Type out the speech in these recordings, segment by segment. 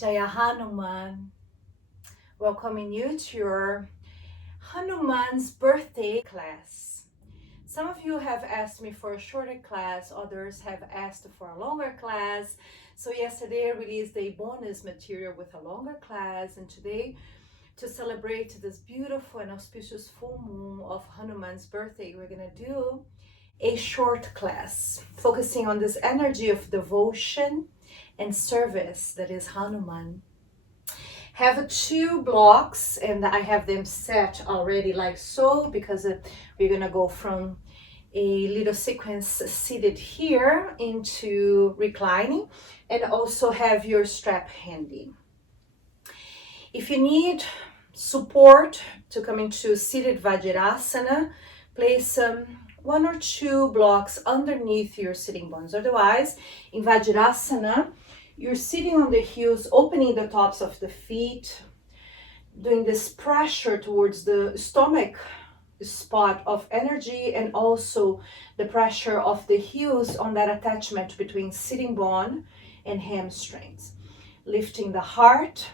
Jaya Hanuman, welcoming you to your Hanuman's birthday class. Some of you have asked me for a shorter class, others have asked for a longer class. So yesterday I released a bonus material with a longer class, and today, to celebrate this beautiful and auspicious full moon of Hanuman's birthday, we're going to do a short class focusing on this energy of devotion and service that is Hanuman. Have two blocks, and I have them set already like so, because we're gonna go from a little sequence seated here into reclining, and also have your strap handy. If you need support to come into seated Vajrasana, place one or two blocks underneath your sitting bones. Otherwise, in Vajrasana, you're sitting on the heels, opening the tops of the feet, doing this pressure towards the stomach spot of energy, and also the pressure of the heels on that attachment between sitting bone and hamstrings. Lifting the heart,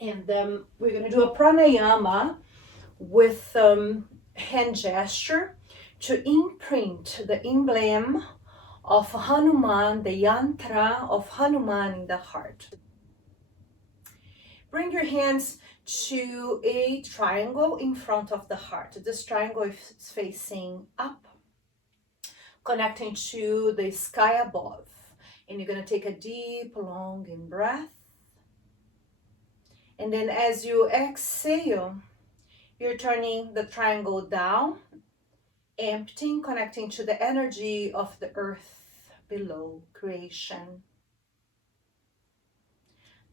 and then we're going to do a pranayama with hand gesture to imprint the emblem of Hanuman, the yantra of Hanuman in the heart. Bring your hands to a triangle in front of the heart. This triangle is facing up, connecting to the sky above. And you're going to take a deep, long in breath. And then as you exhale, you're turning the triangle down, emptying, connecting to the energy of the earth below, creation.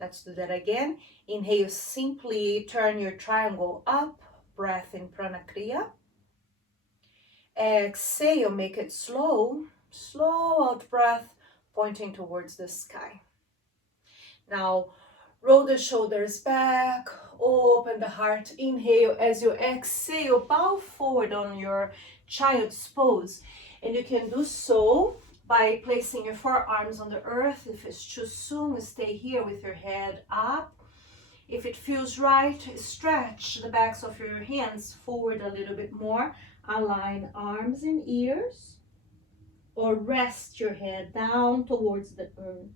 Let's do that again. Inhale, simply turn your triangle up, breath in Prana Kriya. Exhale, make it slow, slow out breath, pointing towards the sky. Now, roll the shoulders back, open the heart. Inhale, as you exhale, bow forward on your child's pose. And you can do so by placing your forearms on the earth. If it's too soon, stay here with your head up. If it feels right, stretch the backs of your hands forward a little bit more. Align arms and ears, or rest your head down towards the earth.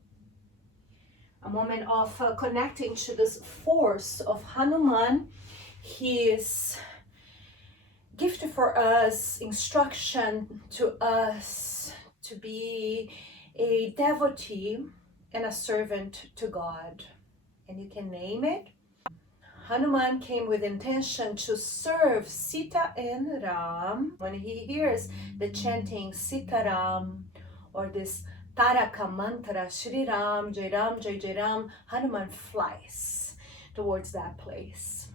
A moment of connecting to this force of Hanuman. His gift for us, instruction to us to be a devotee and a servant to God. And you can name it. Hanuman came with intention to serve Sita and Ram. When he hears the chanting Sita Ram, or this Taraka mantra, Shri Ram, Jai Ram, Jai Jai Ram, Hanuman flies towards that place.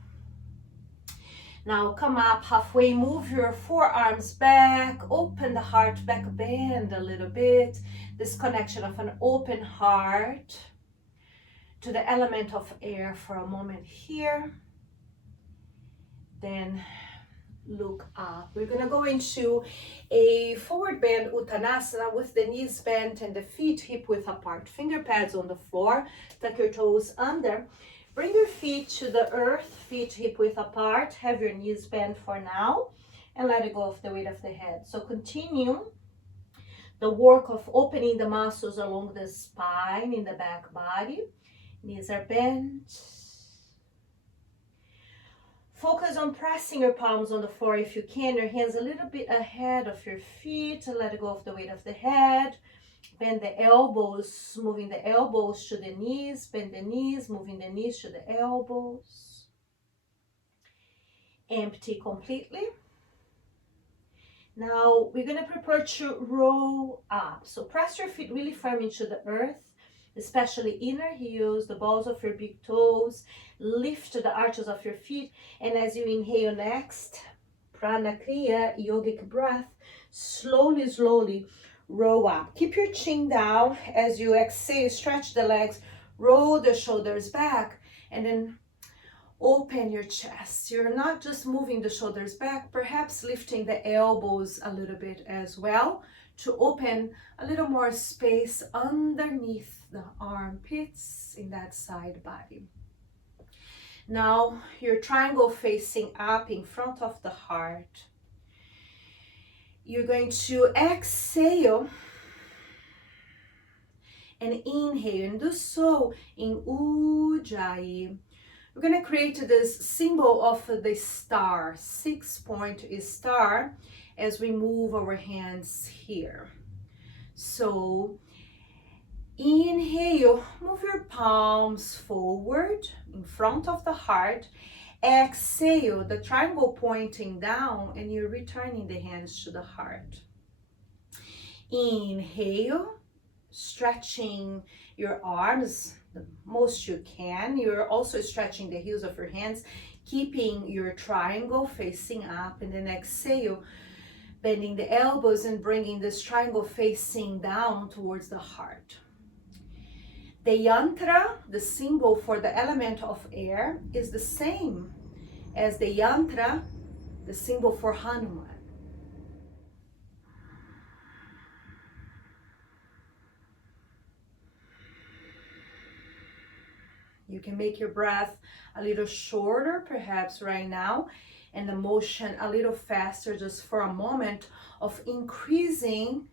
Now come up halfway, move your forearms back, open the heart back, bend a little bit. This connection of an open heart to the element of air for a moment here. Then look up. We're going to go into a forward bend Uttanasana with the knees bent and the feet hip width apart. Finger pads on the floor, tuck your toes under. Bring your feet to the earth, feet hip width apart. Have your knees bent for now, and let it go of the weight of the head. So continue the work of opening the muscles along the spine in the back body. Knees are bent. Focus on pressing your palms on the floor if you can. Your hands a little bit ahead of your feet. Let go of the weight of the head. Bend the elbows, moving the elbows to the knees. Bend the knees, moving the knees to the elbows. Empty completely. Now we're going to prepare to roll up. So press your feet really firm into the earth, especially inner heels, the balls of your big toes. Lift the arches of your feet. And as you inhale next, Prana Kriya, yogic breath, slowly, slowly roll up. Keep your chin down. As you exhale, stretch the legs, roll the shoulders back, and then open your chest. You're not just moving the shoulders back, perhaps lifting the elbows a little bit as well to open a little more space underneath the armpits in that side body. Now your triangle facing up in front of the heart. You're going to exhale and inhale, and do so in Ujjayi. We're going to create this symbol of the star, 6-point star, as we move our hands here. So inhale, move your palms forward in front of the heart. Exhale, the triangle pointing down, and you're returning the hands to the heart. Inhale, stretching your arms the most you can. You're also stretching the heels of your hands, keeping your triangle facing up, and then exhale, bending the elbows and bringing this triangle facing down towards the heart. The yantra, the symbol for the element of air, is the same as the yantra, the symbol for Hanuman. You can make your breath a little shorter, perhaps right now, and the motion a little faster, just for a moment of increasing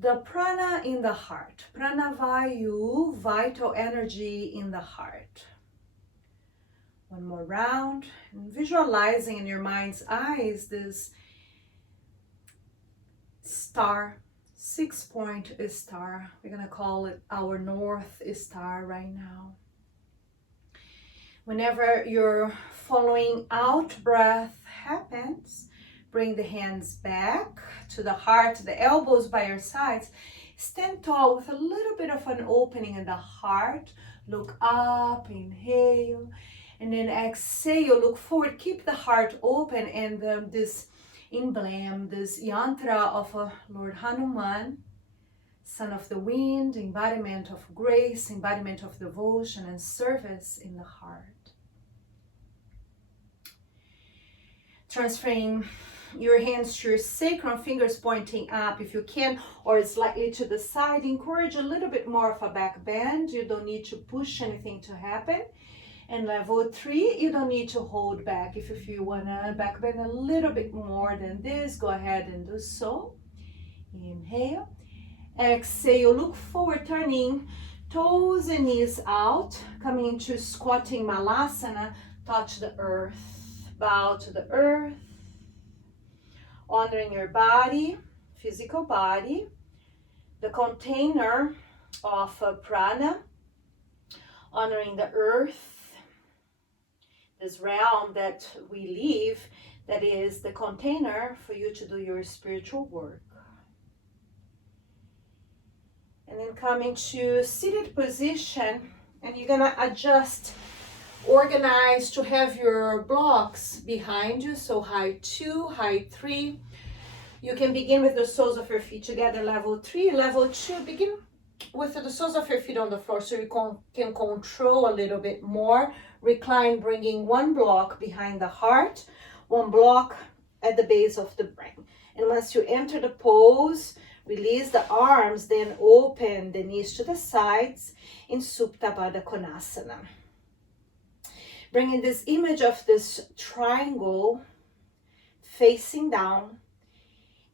the prana in the heart. Prana Vayu, vital energy in the heart. One more round, and visualizing in your mind's eyes this star, 6-point star. We're gonna call it our North Star right now. Whenever your following out breath happens, bring the hands back to the heart, the elbows by your sides. Stand tall with a little bit of an opening in the heart. Look up, inhale, and then exhale, look forward. Keep the heart open, and this emblem, this yantra of Lord Hanuman, son of the wind, embodiment of grace, embodiment of devotion and service in the heart. Transferring your hands to your sacrum, fingers pointing up if you can, or slightly to the side. Encourage a little bit more of a back bend. You don't need to push anything to happen. And level 3, you don't need to hold back. If you want to back bend a little bit more than this, go ahead and do so. Inhale. Exhale, look forward, turning toes and knees out, coming into squatting Malasana. Touch the earth, bow to the earth, honoring your body, physical body, the container of prana, honoring the earth, this realm that we live, that is the container for you to do your spiritual work. And then coming to seated position, and you're gonna adjust, organize to have your blocks behind you, so height 2, height 3. You can begin with the soles of your feet together, level 3. Level 2, begin with the soles of your feet on the floor so you can control a little bit more. Recline, bringing one block behind the heart, one block at the base of the brain. And once you enter the pose, release the arms, then open the knees to the sides in Supta Baddha Konasana. Bringing this image of this triangle facing down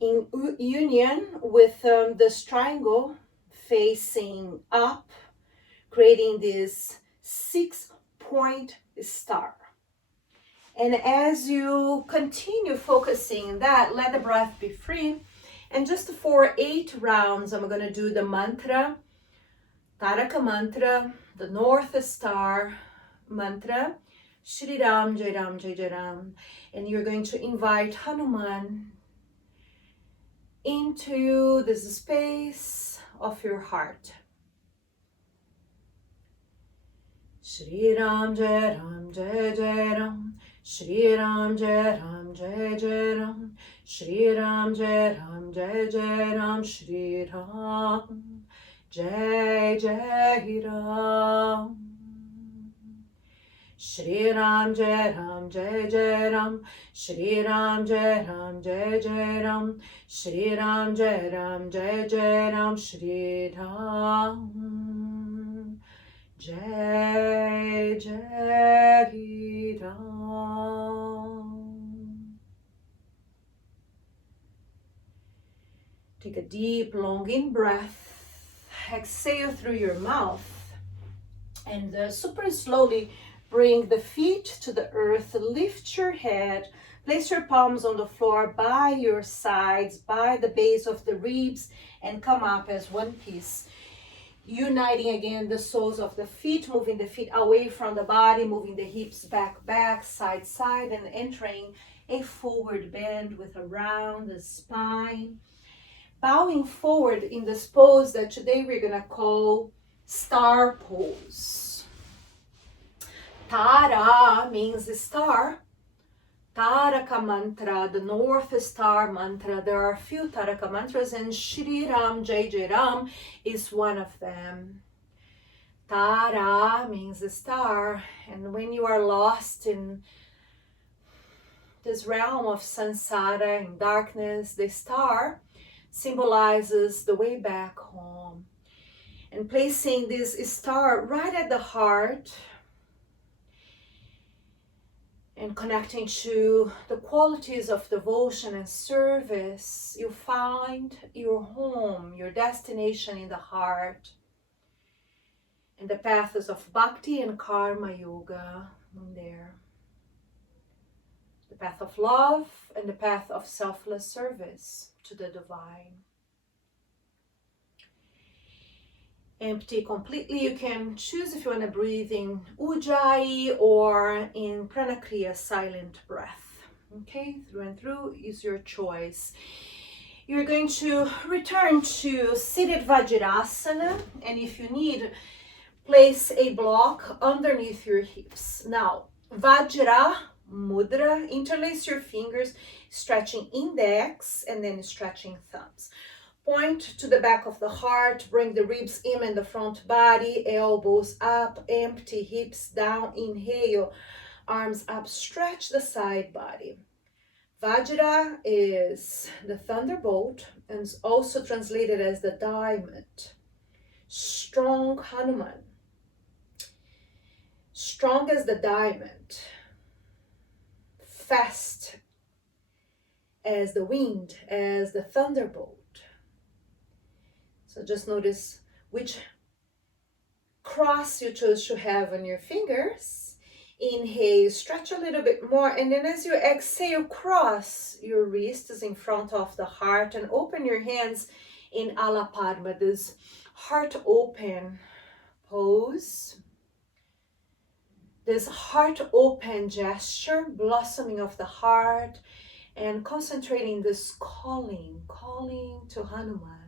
in union with this triangle facing up, creating this 6-point star. And as you continue focusing on that, let the breath be free. And just for 8 rounds, I'm going to do the mantra, Taraka mantra, the North Star mantra, Shri Ram, Jai Ram, Jai Jai Ram. And you're going to invite Hanuman into this space of your heart. Shri Ram, Jai Ram, Jai Jai Ram. Shri Ram, Jai Ram, Jai Jai Ram. Shri Ram, Jai Ram, Jai Jai Ram. Shri Ram, Jai Jai Ram. Shri Ram Jai Ram Jai Jai Ram, Shri Ram Jai Ram Jai Jai Ram, Shri Ram Jai Ram Jai Jai Ram, Shri Ram Jai Jai Ram. Take a deep, long in breath. Exhale through your mouth. And super slowly bring the feet to the earth. Lift your head. Place your palms on the floor by your sides, by the base of the ribs, and come up as one piece. Uniting again the soles of the feet, moving the feet away from the body, moving the hips back, side, side, and entering a forward bend with a round spine. Bowing forward in this pose that today we're going to call star pose. Tara means star. Taraka mantra, the North Star mantra. There are a few Taraka mantras, and Shri Ram Jai Jai Ram is one of them. Tara means star, and when you are lost in this realm of samsara and darkness, the star symbolizes the way back home. And placing this star right at the heart and connecting to the qualities of devotion and service, you find your home, your destination in the heart. And the paths of Bhakti and Karma Yoga in there. The path of love and the path of selfless service to the divine. Empty completely. You can choose if you want to breathe in Ujjayi or in Prana Kriya, silent breath. Okay, through and through is your choice. You're going to return to seated Vajrasana, and if you need, place a block underneath your hips. Now, Vajra Mudra, interlace your fingers, stretching index and then stretching thumbs. Point to the back of the heart, bring the ribs in and the front body, elbows up, empty, hips down, inhale, arms up, stretch the side body. Vajra is the thunderbolt and is also translated as the diamond. Strong Hanuman. Strong as the diamond. Fast as the wind, as the thunderbolt. So just notice which cross you chose to have on your fingers. Inhale, stretch a little bit more, and then as you exhale, cross your wrists in front of the heart and open your hands in Alapadma, this heart open pose. This heart open gesture, blossoming of the heart, and concentrating this calling to Hanuman.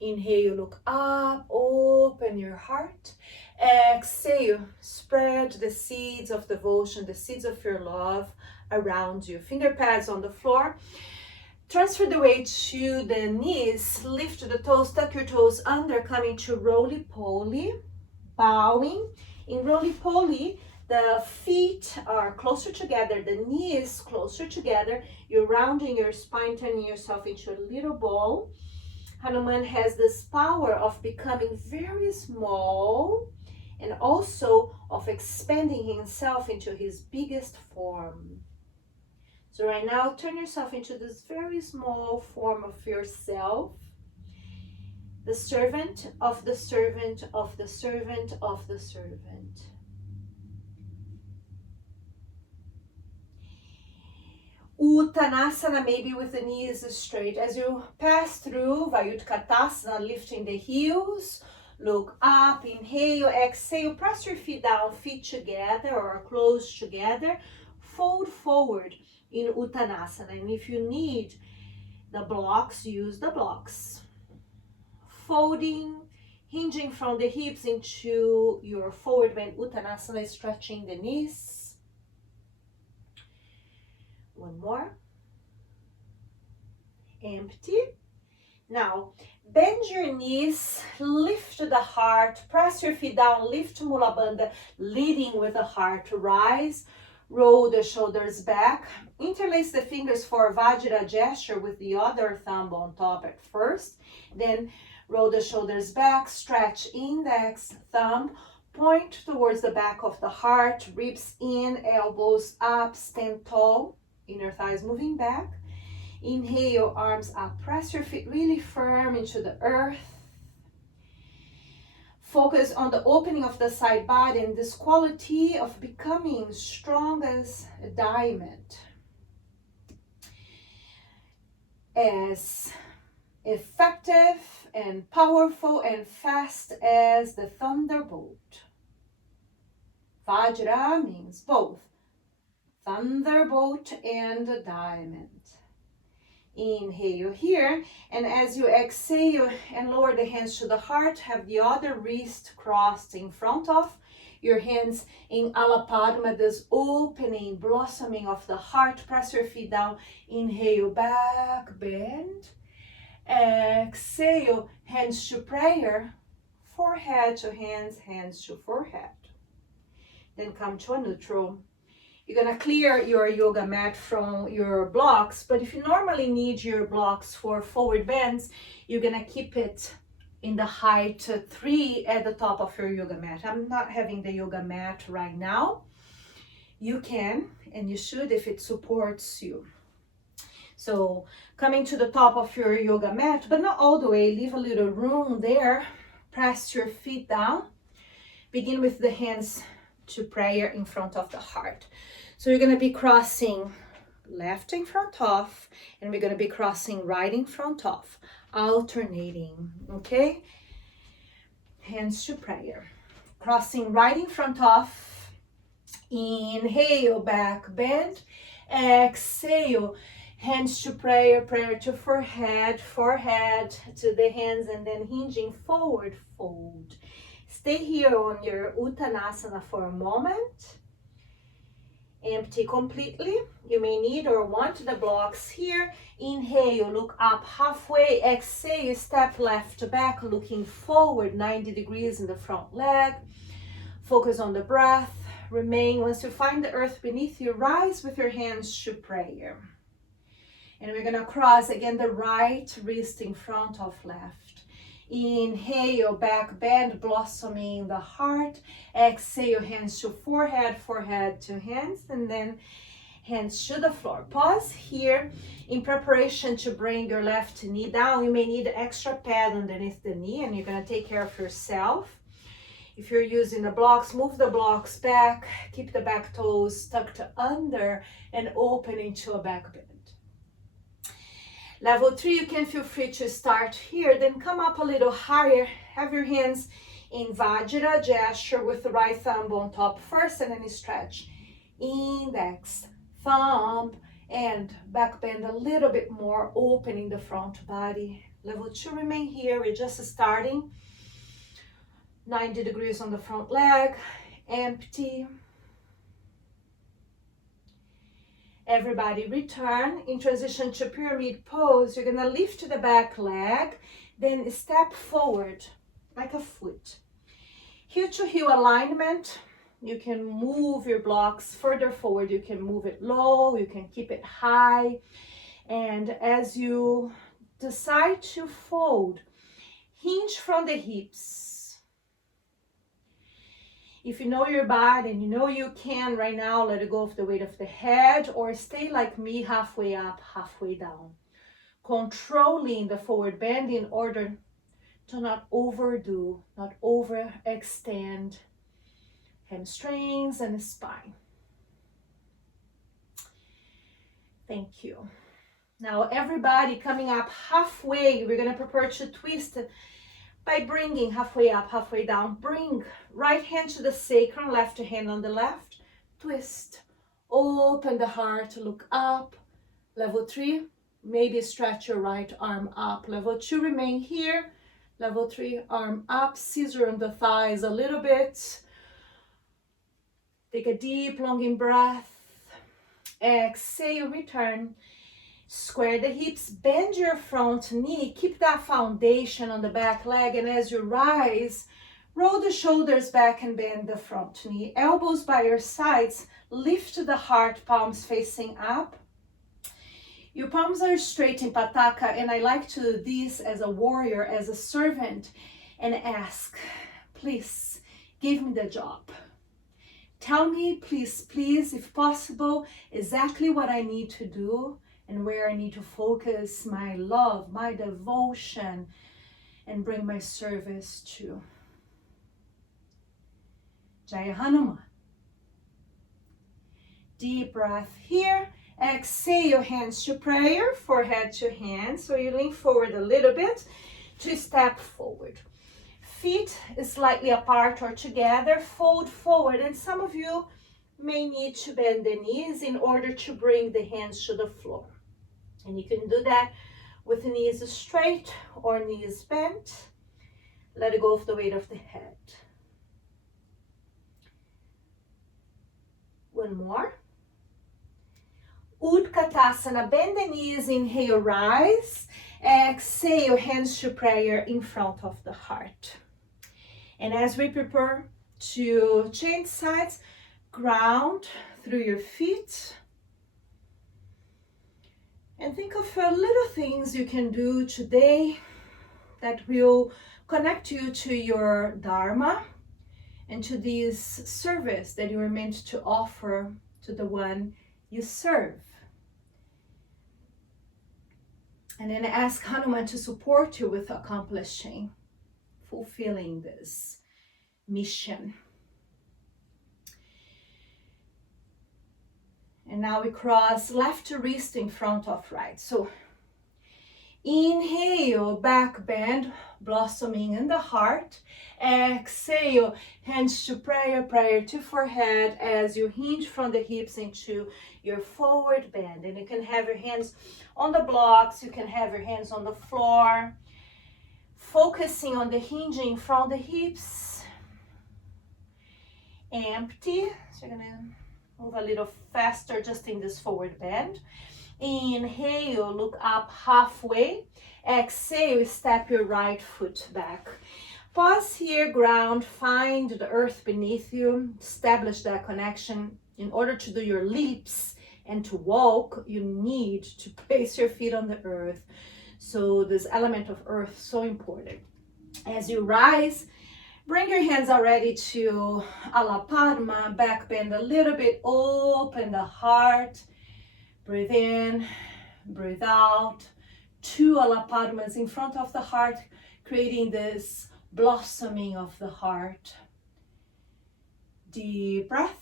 Inhale, look up, open your heart. Exhale, spread the seeds of devotion, the seeds of your love around you. Finger pads on the floor. Transfer the weight to the knees. Lift the toes, tuck your toes under, coming to roly-poly. Bowing. In roly-poly, the feet are closer together, the knees closer together. You're rounding your spine, turning yourself into a little ball. Hanuman has this power of becoming very small and also of expanding himself into his biggest form. So right now, turn yourself into this very small form of yourself. The servant of the servant of the servant of the servant. Uttanasana, maybe with the knees straight. As you pass through Vayutkatasana, lifting the heels, look up, inhale, exhale, press your feet down, feet together or close together, fold forward in Uttanasana. And if you need the blocks, use the blocks. Folding, hinging from the hips into your forward bend Uttanasana, stretching the knees. One more. Empty. Now, bend your knees, lift the heart, press your feet down, lift Mula Bandha, leading with the heart. Rise, roll the shoulders back, interlace the fingers for Vajra gesture with the other thumb on top at first. Then roll the shoulders back, stretch index, thumb, point towards the back of the heart, ribs in, elbows up, stand tall, inner thighs moving back. Inhale, arms up. Press your feet really firm into the earth. Focus on the opening of the side body and this quality of becoming strong as a diamond. As effective and powerful and fast as the thunderbolt. Vajra means both thunderbolt and a diamond. Inhale here, and as you exhale and lower the hands to the heart, have the other wrist crossed in front of your hands in Alapadma, this opening, blossoming of the heart. Press your feet down. Inhale, back, bend. Exhale, hands to prayer, forehead to hands, hands to forehead. Then come to a neutral. You're going to clear your yoga mat from your blocks, but if you normally need your blocks for forward bends, you're going to keep it in the height 3 at the top of your yoga mat. I'm not having the yoga mat right now. You can, and you should if it supports you. So coming to the top of your yoga mat, but not all the way, leave a little room there. Press your feet down. Begin with the hands to prayer in front of the heart. So you're going to be crossing left in front of, and we're going to be crossing right in front of, alternating, okay? Hands to prayer. Crossing right in front of. Inhale, back bend. Exhale, hands to prayer, prayer to forehead, forehead to the hands, and then hinging forward, fold. Stay here on your Uttanasana for a moment. Empty completely. You may need or want the blocks here. Inhale, look up halfway. Exhale, step left back, looking forward 90 degrees in the front leg. Focus on the breath. Remain. Once you find the earth beneath you, rise with your hands to prayer. And we're going to cross again the right wrist in front of left. Inhale, back bend, blossoming the heart. Exhale, hands to forehead, forehead to hands, and then hands to the floor. Pause here in preparation to bring your left knee down. You may need extra pad underneath the knee, and you're going to take care of yourself. If you're using the blocks, move the blocks back. Keep the back toes tucked under and open into a back bend. Level 3, you can feel free to start here, then come up a little higher. Have your hands in Vajra gesture with the right thumb on top first, and then stretch. Index, thumb, and back bend a little bit more, opening the front body. Level 2, remain here. We're just starting. 90 degrees on the front leg, empty. Everybody return. In transition to pyramid pose, you're gonna lift the back leg, then step forward like a foot. Heel to heel alignment. You can move your blocks further forward. You can move it low, you can keep it high. And as you decide to fold, hinge from the hips. If you know your body and you know you can right now, let go of the weight of the head, or stay like me, halfway up, halfway down. Controlling the forward bend in order to not overdo, not overextend hamstrings and spine. Thank you. Now everybody coming up halfway, we're gonna prepare to twist by bringing halfway up, halfway down. Bring right hand to the sacrum, left hand on the left. Twist. Open the heart, look up. Level 3, maybe stretch your right arm up. Level 2, remain here. Level 3, arm up, scissor on the thighs a little bit. Take a deep, long breath. Exhale, return. Square the hips, bend your front knee, keep that foundation on the back leg, and as you rise, roll the shoulders back and bend the front knee. Elbows by your sides, lift the heart, palms facing up. Your palms are straight in Pataka, and I like to do this as a warrior, as a servant, and ask, please, give me the job. Tell me, please, if possible, exactly what I need to do and where I need to focus my love, my devotion, and bring my service to. Jaya Hanuman. Deep breath here. Exhale, hands to prayer, forehead to hands. So you lean forward a little bit to step forward. Feet slightly apart or together, fold forward. And some of you may need to bend the knees in order to bring the hands to the floor. And you can do that with the knees straight or knees bent. Let go of the weight of the head. One more. Uttanasana, bend the knees, inhale, rise. Exhale, hands to prayer in front of the heart. And as we prepare to change sides, ground through your feet. And think of little things you can do today that will connect you to your Dharma and to this service that you are meant to offer to the one you serve. And then ask Hanuman to support you with accomplishing, fulfilling this mission. And now we cross left wrist in front of right. So inhale, back bend, blossoming in the heart. Exhale, hands to prayer, prayer to forehead as you hinge from the hips into your forward bend. And you can have your hands on the blocks, you can have your hands on the floor, focusing on the hinging from the hips. Empty. So you're gonna move a little faster just in this forward bend. Inhale, look up halfway. Exhale, step your right foot back. Pause here, ground, find the earth beneath you, establish that connection. In order to do your leaps and to walk, you need to place your feet on the earth. So this element of earth, so important. As you rise, bring your hands already to Alapadma, back bend a little bit, open the heart. Breathe in, breathe out. 2 Alapadmas in front of the heart, creating this blossoming of the heart. Deep breath.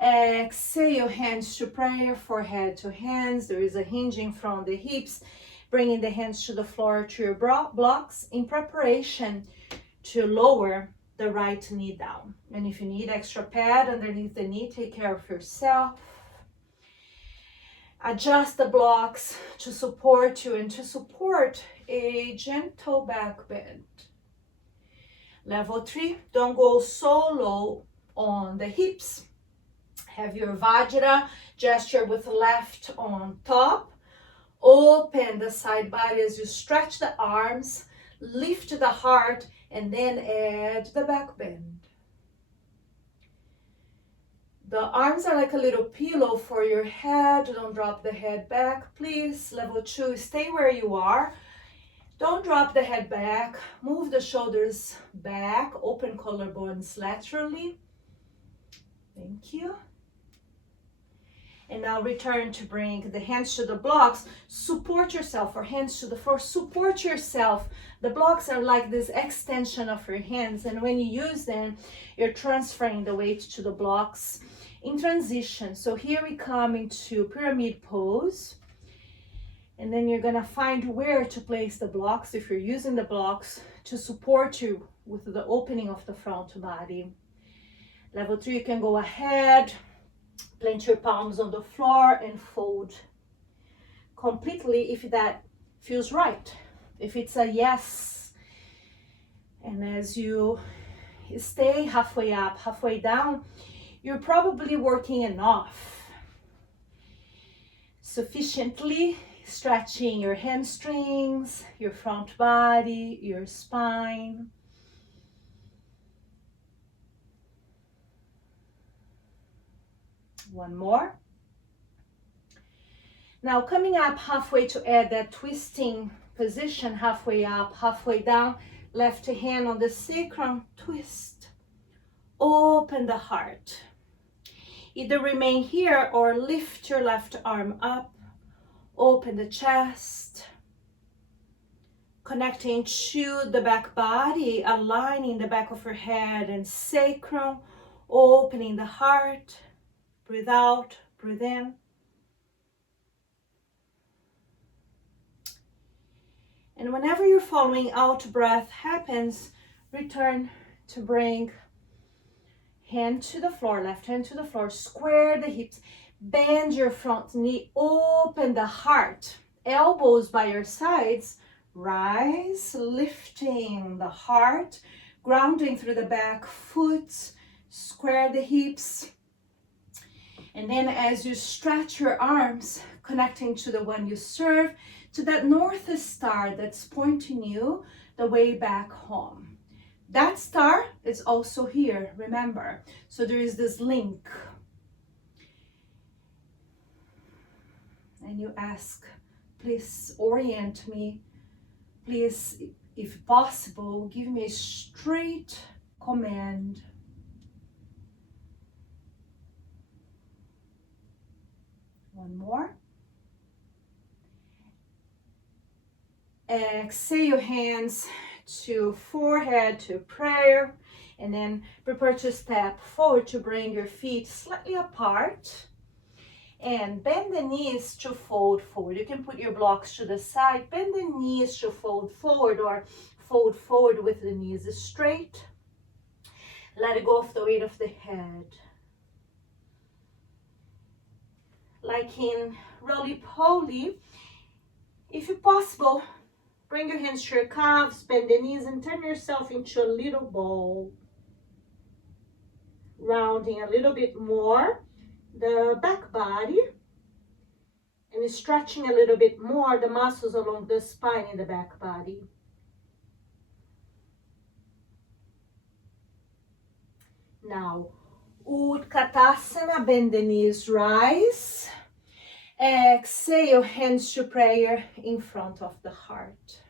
Exhale, hands to prayer, forehead to hands. There is a hinging from the hips, bringing the hands to the floor, to your blocks in preparation to lower the right knee down. And if you need extra pad underneath the knee, take care of yourself. Adjust the blocks to support you and to support a gentle back bend. Level 3, don't go so low on the hips. Have your Vajra gesture with left on top. Open the side body as you stretch the arms, lift the heart, and then add the back bend. The arms are like a little pillow for your head. Don't drop the head back, please. Level 2, stay where you are. Don't drop the head back. Move the shoulders back. Open collarbones laterally. Thank you. And now return to bring the hands to the blocks. Support yourself, or hands to the floor. Support yourself. The blocks are like this extension of your hands. And when you use them, you're transferring the weight to the blocks in transition. So here we come into pyramid pose. And then you're gonna find where to place the blocks, if you're using the blocks, to support you with the opening of the front body. Level 3, you can go ahead, plant your palms on the floor and fold completely if that feels right. If it's a yes. And as you stay halfway up, halfway down, you're probably working enough. sufficiently, stretching your hamstrings, your front body, your spine. One more. Now coming up halfway to add that twisting position, halfway up, halfway down, left hand on the sacrum, twist. Open the heart. Either remain here or lift your left arm up. Open the chest. Connecting to the back body, aligning the back of your head and sacrum. Opening the heart. Breathe out, breathe in. And whenever your following out breath happens, return to bring hand to the floor, left hand to the floor, square the hips, bend your front knee, open the heart, elbows by your sides, rise, lifting the heart, grounding through the back foot, square the hips. And then as you stretch your arms, connecting to the one you serve, to that North Star that's pointing you the way back home. That star is also here, remember. So there is this link. And you ask, please orient me. Please, if possible, give me a straight command. One more. Exhale your hands to forehead, to prayer, and then prepare to step forward to bring your feet slightly apart and bend the knees to fold forward. You can put your blocks to the side, bend the knees to fold forward or fold forward with the knees straight. Let go of the weight of the head. Like in roly-poly, if possible, bring your hands to your calves, bend the knees, and turn yourself into a little ball. Rounding a little bit more the back body, and stretching a little bit more the muscles along the spine in the back body. Now, Uttanasana, bend the knees, rise. Exhale, hands to prayer in front of the heart.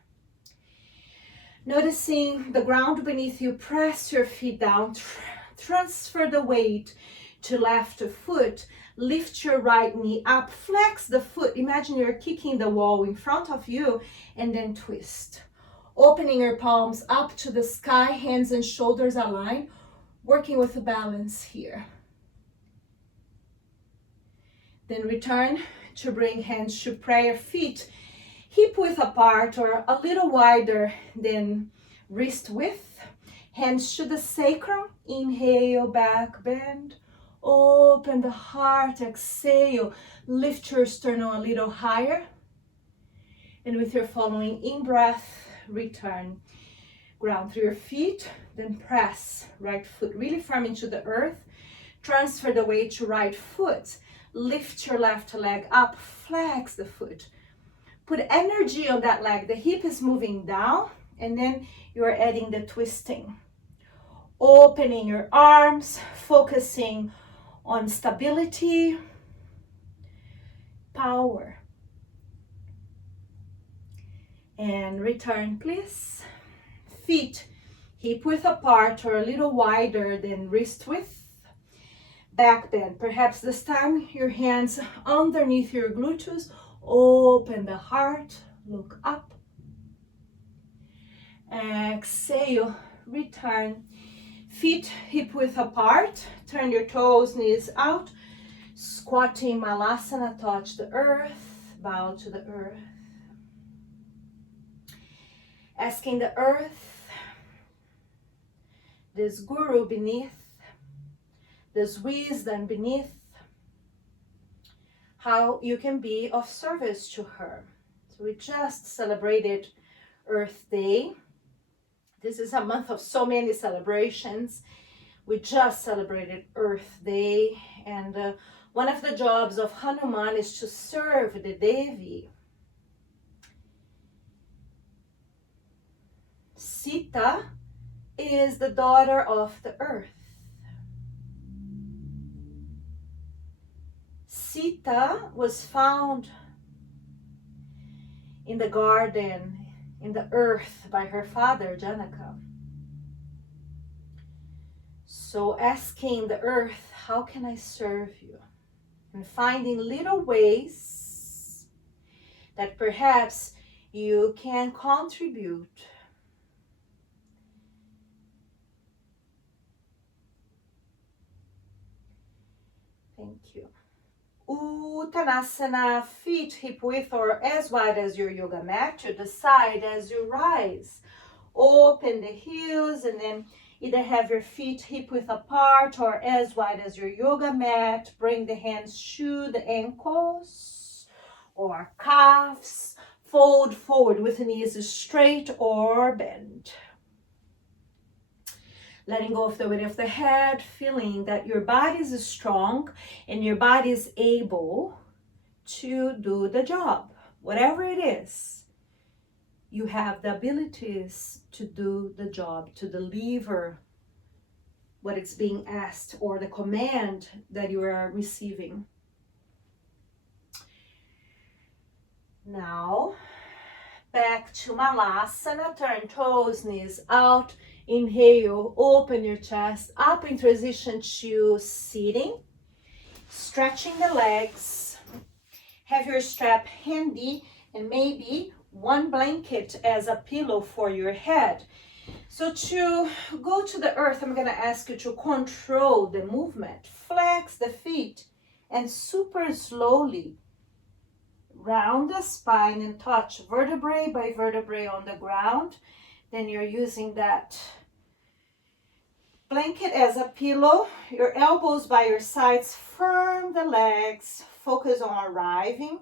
Noticing the ground beneath you, press your feet down, transfer the weight to left foot, lift your right knee up, flex the foot, imagine you're kicking the wall in front of you, and then twist. Opening your palms up to the sky, hands and shoulders aligned, working with the balance here. Then return to bring hands to prayer, feet hip width apart or a little wider than wrist width. Hands to the sacrum, inhale, back bend, open the heart, exhale, lift your sternum a little higher. And with your following in-breath, return. Ground through your feet, then press right foot really firm into the earth. Transfer the weight to right foot. Lift your left leg up, flex the foot. Put energy on that leg. The hip is moving down, and then you are adding the twisting. Opening your arms, focusing on stability, power. And return, please. Feet hip width apart or a little wider than wrist width. Back bend. Perhaps this time your hands underneath your gluteus. Open the heart. Look up. Exhale. Return. Feet hip width apart. Turn your toes, knees out. Squatting Malasana. Touch the earth. Bow to the earth. Asking the earth, this guru beneath, this wisdom beneath, how you can be of service to her. So we just celebrated Earth Day. This is a month of so many celebrations. We just celebrated Earth Day, and One of the jobs of Hanuman is to serve the Devi. Sita is the daughter of the earth. Sita was found in the garden, in the earth, by her father, Janaka. So asking the earth, how can I serve you? And finding little ways that perhaps you can contribute. Thank you. Uttanasana, feet hip width or as wide as your yoga mat to the side as you rise. Open the heels and then either have your feet hip width apart or as wide as your yoga mat. Bring the hands to the ankles or calves. Fold forward with the knees straight or bend. Letting go of the weight of the head, feeling that your body is strong and your body is able to do the job. Whatever it is, you have the abilities to do the job, to deliver what is being asked or the command that you are receiving. Now, back to Malasana, turn toes, knees out. Inhale, open your chest up in transition to sitting, stretching the legs. Have your strap handy and maybe one blanket as a pillow for your head. So to go to the earth, I'm going to ask you to control the movement. Flex the feet and super slowly round the spine and touch vertebrae by vertebrae on the ground. Then you're using that blanket as a pillow, your elbows by your sides, firm the legs, focus on arriving.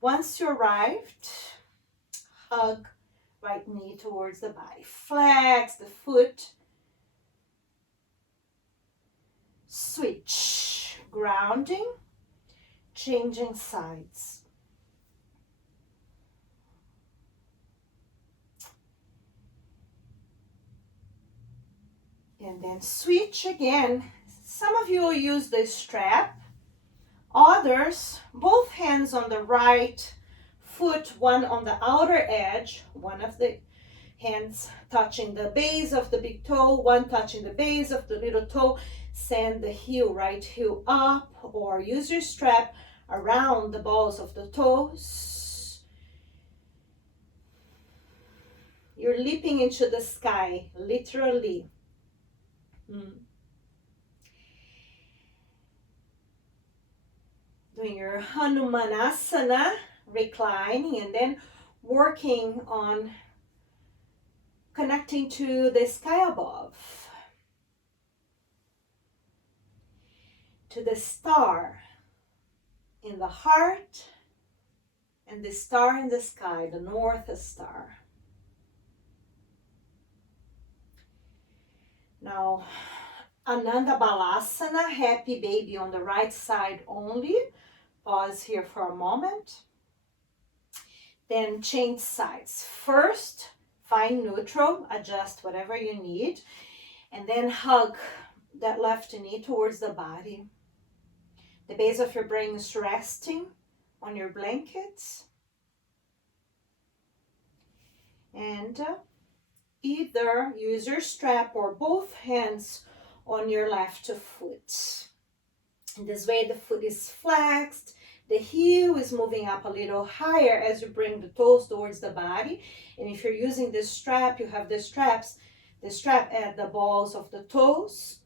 Once you arrived, hug right knee towards the body. Flex the foot. Switch, grounding, changing sides. And then switch again. Some of you will use the strap. Others, both hands on the right foot, one on the outer edge, one of the hands touching the base of the big toe, one touching the base of the little toe. Send the heel, right heel up, or use your strap around the balls of the toes. You're leaping into the sky, literally. Doing your Hanumanasana, reclining, and then working on connecting to the sky above, to the star in the heart and the star in the sky, the North Star. Now, Ananda Balasana, happy baby on the right side only. Pause here for a moment. Then change sides. First, find neutral, adjust whatever you need, and then hug that left knee towards the body. The base of your brain is resting on your blankets. And either use your strap or both hands on your left foot. In this way, the foot is flexed. The heel is moving up a little higher as you bring the toes towards the body. And if you're using this strap, you have the strap at the balls of the toes.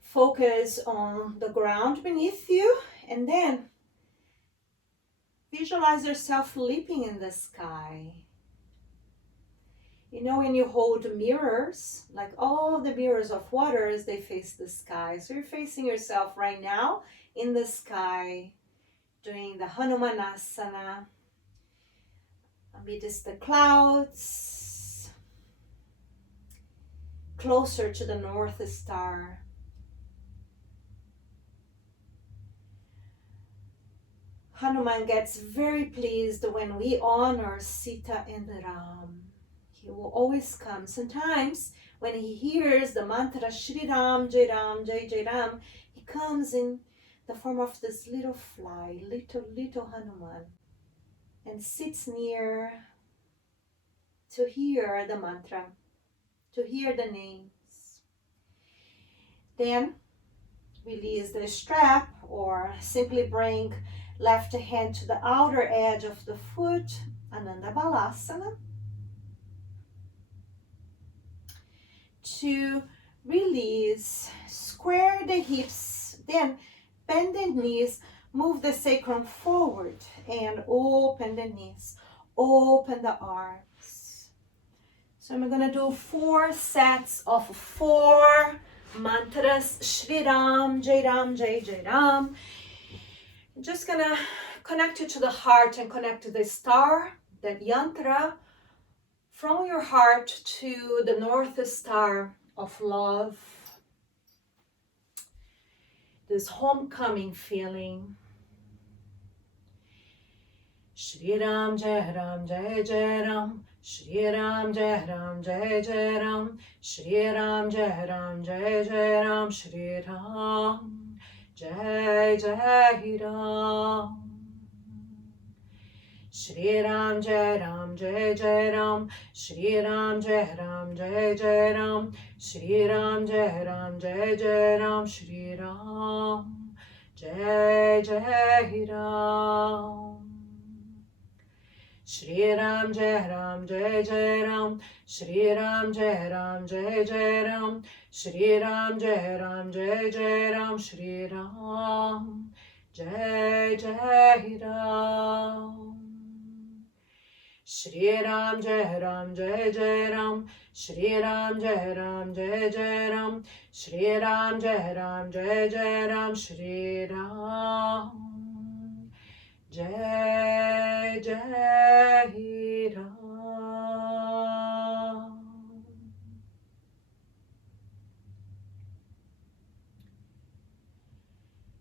Focus on the ground beneath you, and then visualize yourself leaping in the sky. You know, when you hold mirrors, like all the mirrors of waters, they face the sky. So you're facing yourself right now in the sky, doing the Hanumanasana amidst the clouds. closer to the North Star. Hanuman gets very pleased when we honor Sita and Ram. He will always come. Sometimes when he hears the mantra Shri Ram, Jai Ram, Jai Jai Ram, he comes in the form of this little fly, little Hanuman, and sits near to hear the mantra, to hear the names. Then release the strap or simply bring left hand to the outer edge of the foot, Ananda Balasana. To release, square the hips, then bend the knees, move the sacrum forward and open the knees, open the arms. So I'm going to do 4 sets of 4 mantras, Shri Ram, Jai Ram, Jai Jai Ram. I'm just going to connect it to the heart and connect to the star, that yantra, from your heart to the North Star of love. This homecoming feeling. Shri Ram, Jai Ram, Jai Jai Ram. Shri Ram, Jai Ram, Jai Jai Ram. Shri Ram, Jai Ram, Jai Jai Ram. Shri Ram, Jai Jai Ram. Shri Ram, Jai Ram, Jai Jai Ram. Shri Ram, Jai Ram, Jai Jai Ram. Shri Ram, Jai Ram, Jai Jai Ram. Shri Ram, Jai Jai Ram. Shri Ram, Jai Ram, Jai Jai Ram. Shri Ram, Jai Ram, Jai Jai Ram. Shri Ram, Jai Ram, Jai Jai Ram. Shri Ram, Jai Jai Ram. Shri Ram, Jai Ram, Jai Jai Ram. Shri Ram, Jai Ram, Jai Jai Ram. Shri Ram, Jai Ram, Jai Jai Ram. Shri Ram, Jai Jai Ram.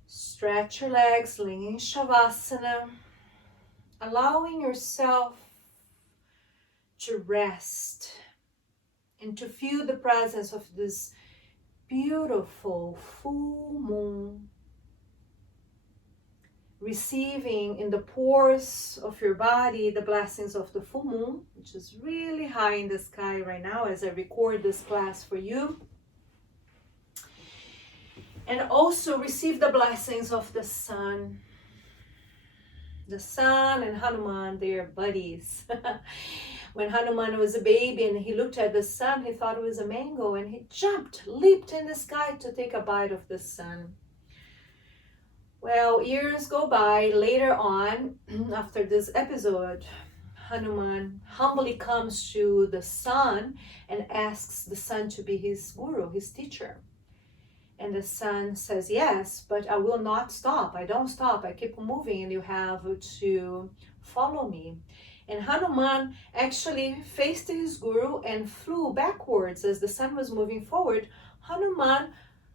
Stretch your legs, lying in Shavasana, allowing yourself to rest and to feel the presence of this beautiful full moon, receiving in the pores of your body the blessings of the full moon, which is really high in the sky right now as I record this class for you. And also receive the blessings of the sun. The sun and Hanuman, they are buddies. When Hanuman was a baby and he looked at the sun, he thought it was a mango and he leaped in the sky to take a bite of the sun. Well, years go by. Later on, after this episode, Hanuman humbly comes to the sun and asks the sun to be his guru, his teacher. And the sun says, yes, but I will not stop. I don't stop. I keep moving and you have to follow me. And Hanuman actually faced his guru and flew backwards as the sun was moving forward. Hanuman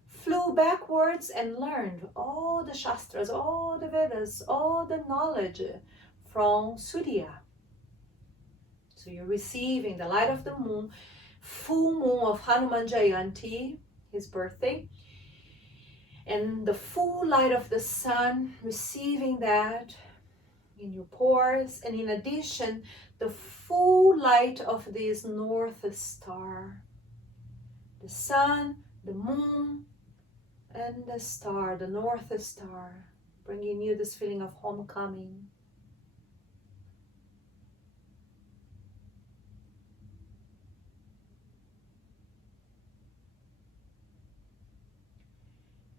flew backwards and learned all the Shastras, all the Vedas, all the knowledge from Surya. So you're receiving the light of the moon, full moon of Hanuman Jayanti, his birthday, and the full light of the sun, receiving that in your pores, and in addition, the full light of this North Star. The sun, the moon, and the star, the North Star, bringing you this feeling of homecoming.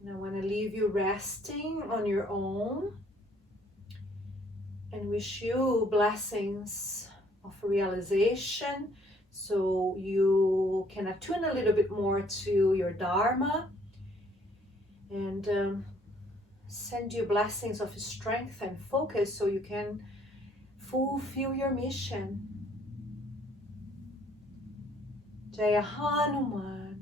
And I want to leave you resting on your own and wish you blessings of realization so you can attune a little bit more to your Dharma, and send you blessings of strength and focus so you can fulfill your mission. Jaya Hanuman.